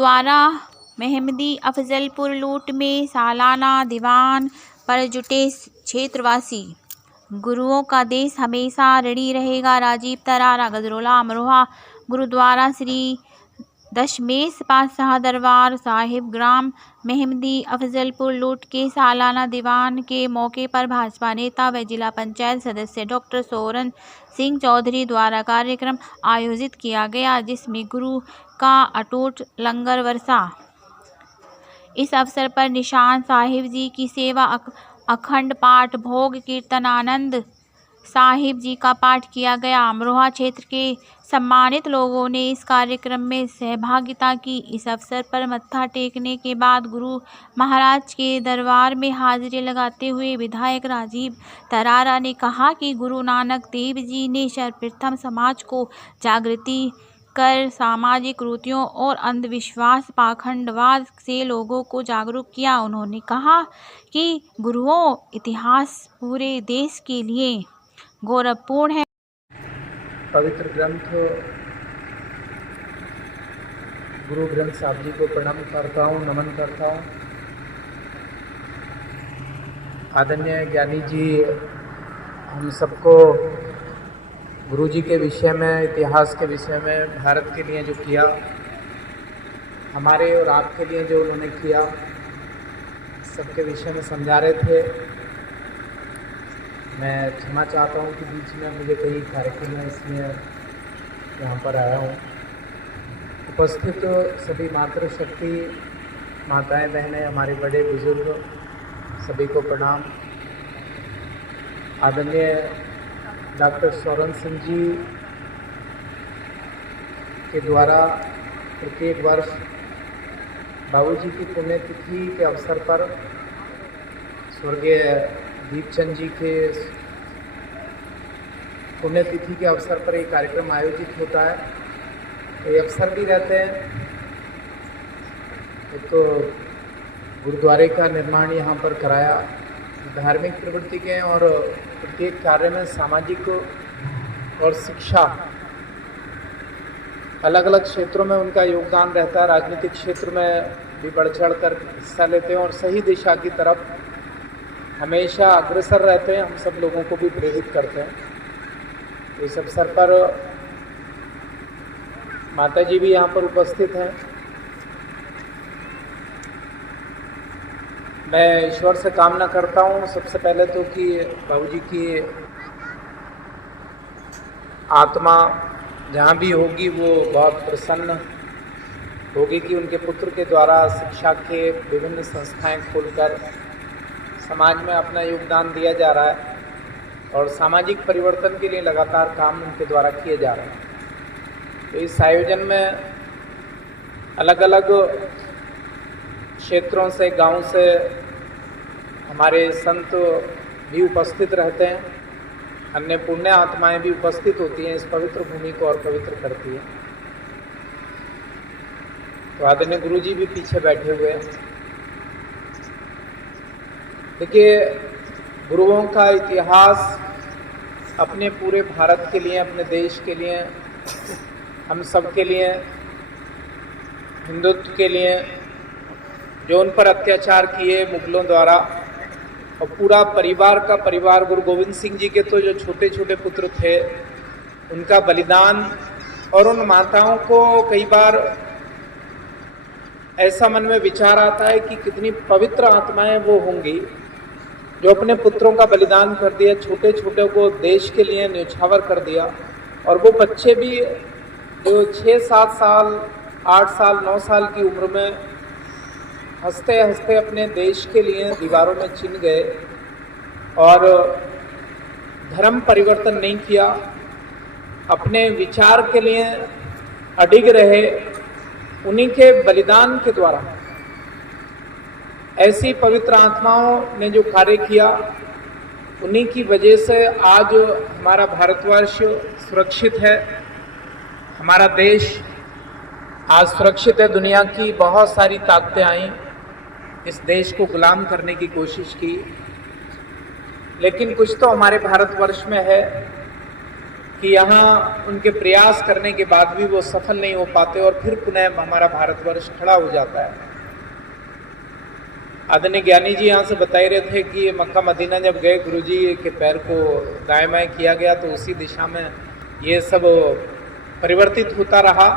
गुरुद्वारा मेहमदी अफजलपुर लूट में सालाना दीवान पर जुटे क्षेत्रवासी। गुरुओं का देश हमेशा ऋणी रहेगा। राजीव तरारा, गजरोला, अमरोहा। गुरुद्वारा श्री दशमेश पातशाह दरबार साहिब ग्राम मेहमदी अफजलपुर लूट के सालाना दीवान के मौके पर भाजपा नेता व जिला पंचायत सदस्य डॉक्टर सोरन सिंह चौधरी द्वारा कार्यक्रम आयोजित किया गया, जिसमें गुरु का अटूट लंगर बरसा। इस अवसर पर निशान साहिब जी की सेवा, अखंड पाठ, भोग कीर्तन, आनंद साहिब जी का पाठ किया गया। अमरोहा क्षेत्र के सम्मानित लोगों ने इस कार्यक्रम में सहभागिता की। इस अवसर पर मत्था टेकने के बाद गुरु महाराज के दरबार में हाजिरी लगाते हुए विधायक राजीव तरारा ने कहा कि गुरु नानक देव जी ने सर्वप्रथम समाज को जागृति कर सामाजिक कुरीतियों और अंधविश्वास, पाखंडवाद से लोगों को जागरूक किया। उन्होंने कहा कि गुरुओं इतिहास पूरे देश के लिए गौरवपूर्ण है। पवित्र ग्रंथ गुरु ग्रंथ साहब जी को प्रणाम करता हूँ, नमन करता हूँ। आदरणीय ज्ञानी जी हम सबको गुरु जी के विषय में, इतिहास के विषय में, भारत के लिए जो किया, हमारे और आपके लिए जो उन्होंने किया, सबके विषय में समझा रहे थे। मैं क्षमा चाहता हूँ कि बीच में मुझे कई कार्यक्रम है, इसलिए यहाँ पर आया हूँ। उपस्थित सभी मातृशक्ति माताएं, बहनें, हमारे बड़े बुजुर्ग, सभी को प्रणाम। आदरणीय डॉक्टर सोरन सिंह जी के द्वारा प्रत्येक वर्ष बाबूजी की पुण्यतिथि के अवसर पर स्वर्गीय दीपचंद जी के पुण्यतिथि के अवसर पर एक कार्यक्रम आयोजित होता है। ये अवसर भी रहते हैं। एक तो गुरुद्वारे का निर्माण यहाँ पर कराया, धार्मिक प्रवृत्ति के और प्रत्येक कार्य में सामाजिक और शिक्षा, अलग अलग क्षेत्रों में उनका योगदान रहता है। राजनीतिक क्षेत्र में भी बढ़ चढ़ कर हिस्सा लेते हैं और सही दिशा की तरफ हमेशा अग्रसर रहते हैं। हम सब लोगों को भी प्रेरित करते हैं। इस अवसर पर माता जी भी यहाँ पर उपस्थित हैं। मैं ईश्वर से कामना करता हूँ सबसे पहले तो कि बाबूजी की आत्मा जहाँ भी होगी वो बहुत प्रसन्न होगी कि उनके पुत्र के द्वारा शिक्षा के विभिन्न संस्थाएं खोलकर समाज में अपना योगदान दिया जा रहा है और सामाजिक परिवर्तन के लिए लगातार काम उनके द्वारा किए जा रहे हैं। तो इस आयोजन में अलग अलग क्षेत्रों से, गांव से हमारे संत भी उपस्थित रहते हैं। अन्य पुण्य आत्माएं भी उपस्थित होती हैं, इस पवित्र भूमि को और पवित्र करती हैं। तो आदरणीय गुरु जी भी पीछे बैठे हुए हैं। देखिए, गुरुओं का इतिहास अपने पूरे भारत के लिए, अपने देश के लिए, हम सब के लिए, हिंदुत्व के लिए, जो उन पर अत्याचार किए मुगलों द्वारा, और पूरा परिवार का परिवार, गुरु गोविंद सिंह जी के तो जो छोटे छोटे पुत्र थे उनका बलिदान, और उन माताओं को कई बार ऐसा मन में विचार आता है कि कितनी पवित्र आत्माएं वो होंगी जो अपने पुत्रों का बलिदान कर दिया, छोटे छोटे को देश के लिए न्यौछावर कर दिया। और वो बच्चे भी जो 6-7 साल, 8 साल, 9 साल की उम्र में हंसते हंसते अपने देश के लिए दीवारों में चिन गए और धर्म परिवर्तन नहीं किया, अपने विचार के लिए अडिग रहे। उन्हीं के बलिदान के द्वारा ऐसी पवित्र आत्माओं ने जो कार्य किया, उन्हीं की वजह से आज हमारा भारतवर्ष सुरक्षित है, हमारा देश आज सुरक्षित है। दुनिया की बहुत सारी ताकतें आई, इस देश को गुलाम करने की कोशिश की, लेकिन कुछ तो हमारे भारतवर्ष में है कि यहाँ उनके प्रयास करने के बाद भी वो सफल नहीं हो पाते और फिर पुनः हमारा भारतवर्ष खड़ा हो जाता है। आदरणीय ज्ञानी जी यहाँ से बता ही रहे थे कि मक्का मदीना जब गए, गुरुजी के पैर को दाएं बाएं किया गया तो उसी दिशा में ये सब परिवर्तित होता रहा।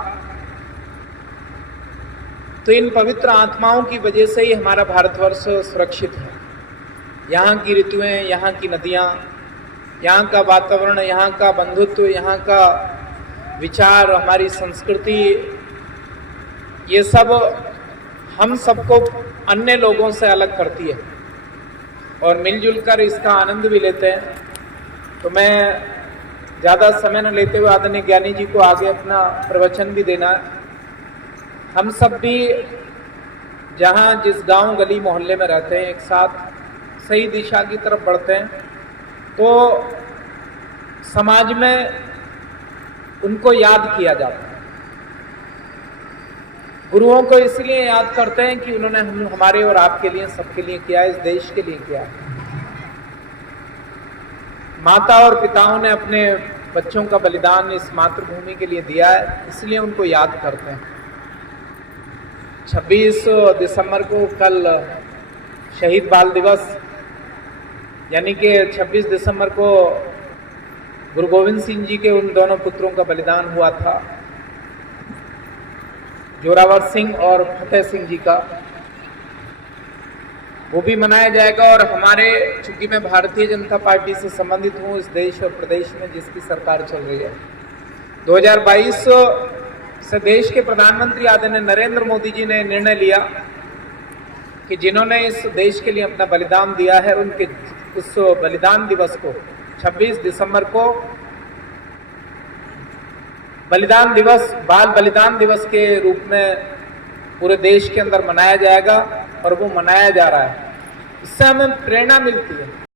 तो इन पवित्र आत्माओं की वजह से ही हमारा भारतवर्ष सुरक्षित है। यहाँ की ऋतुएं, यहाँ की नदियाँ, यहाँ का वातावरण, यहाँ का बंधुत्व, यहाँ का विचार, हमारी संस्कृति, ये सब हम सबको अन्य लोगों से अलग करती है और मिलजुल कर इसका आनंद भी लेते हैं। तो मैं ज़्यादा समय न लेते हुए आदरणीय ज्ञानी जी को आगे अपना प्रवचन भी देना है। हम सब भी जहाँ जिस गांव गली मोहल्ले में रहते हैं, एक साथ सही दिशा की तरफ बढ़ते हैं, तो समाज में उनको याद किया जाता है। गुरुओं को इसलिए याद करते हैं कि उन्होंने हमारे और आपके लिए, सबके लिए किया, इस देश के लिए किया। माता और पिताओं ने अपने बच्चों का बलिदान इस मातृभूमि के लिए दिया है, इसलिए उनको याद करते हैं। 26 दिसंबर को कल शहीद बाल दिवस, यानी कि 26 दिसंबर को गुरु गोविंद सिंह जी के उन दोनों पुत्रों का बलिदान हुआ था, जोरावर सिंह और फतेह सिंह जी का, वो भी मनाया जाएगा। और हमारे, चूंकि मैं भारतीय जनता पार्टी से संबंधित हूँ, इस देश और प्रदेश में जिसकी सरकार चल रही है, 2022 से देश के प्रधानमंत्री आदरणीय नरेंद्र मोदी जी ने निर्णय लिया कि जिन्होंने इस देश के लिए अपना बलिदान दिया है, उनके उस बलिदान दिवस को 26 दिसंबर को बलिदान दिवस, बाल बलिदान दिवस के रूप में पूरे देश के अंदर मनाया जाएगा और वो मनाया जा रहा है। इससे हमें प्रेरणा मिलती है।